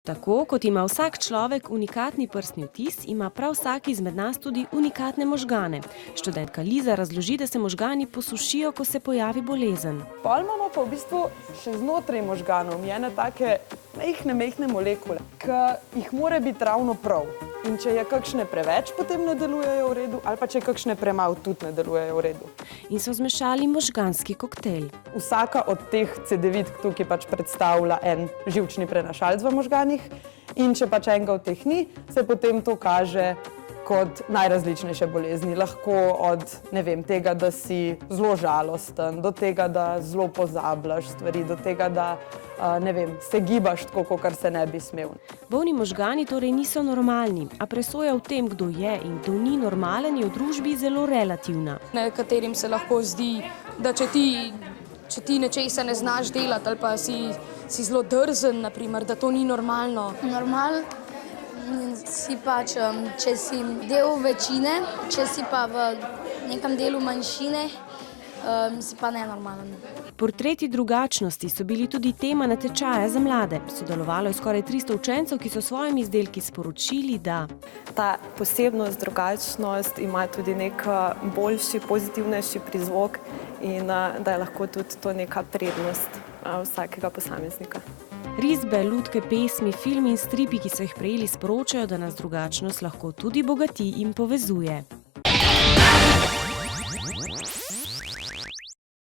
Tako kot ima vsak človek unikatni prstni vtis, ima prav vsak izmed nas tudi unikatne možgane. Študentka Liza razloži, da se možgani posušijo, ko se pojavi bolezen. Pol imamo pa v bistvu še znotraj možganov ene take mehne molekule, ki jih mora biti ravno prav. In če je kakšne preveč, potem ne delujejo v redu, ali pa če kakšne premalo, tudi ne delujejo v redu. In so zmešali možganski koktejl. Vsaka od teh cedevitk tukaj pač predstavlja en živčni prenašalec v možganih in če pač enega od teh ni, se potem to kaže kot najrazličnejše bolezni. Lahko od, ne vem, tega, da si zelo žalosten, do tega, da zelo pozabljaš stvari, do tega, da ne vem, se gibaš tako, kot se ne bi smel. Bolni možgani torej niso normalni, a presoja v tem, kdo je in kdo ni normalen, je v družbi zelo relativna. Nekaterim se lahko zdi, da če ti nečesa ne znaš delati ali pa si zelo drzen, naprimer, da to ni normalno. Normal si pač, če si del večine, če si pa v nekem delu manjšine, si pa nenormalen. Portreti drugačnosti so bili tudi tema natečaja za mlade. Sodelovalo je skoraj 300 učencev, ki so svojimi izdelki sporočili, da ta posebnost, drugačnost ima tudi nek boljši, pozitivnejši prizvok in da je lahko tudi to neka prednost vsakega posameznika. Risbe, lutke, pesmi, filmi in stripi, ki so jih prejeli, sporočajo, da nas drugačnost lahko tudi bogati in povezuje.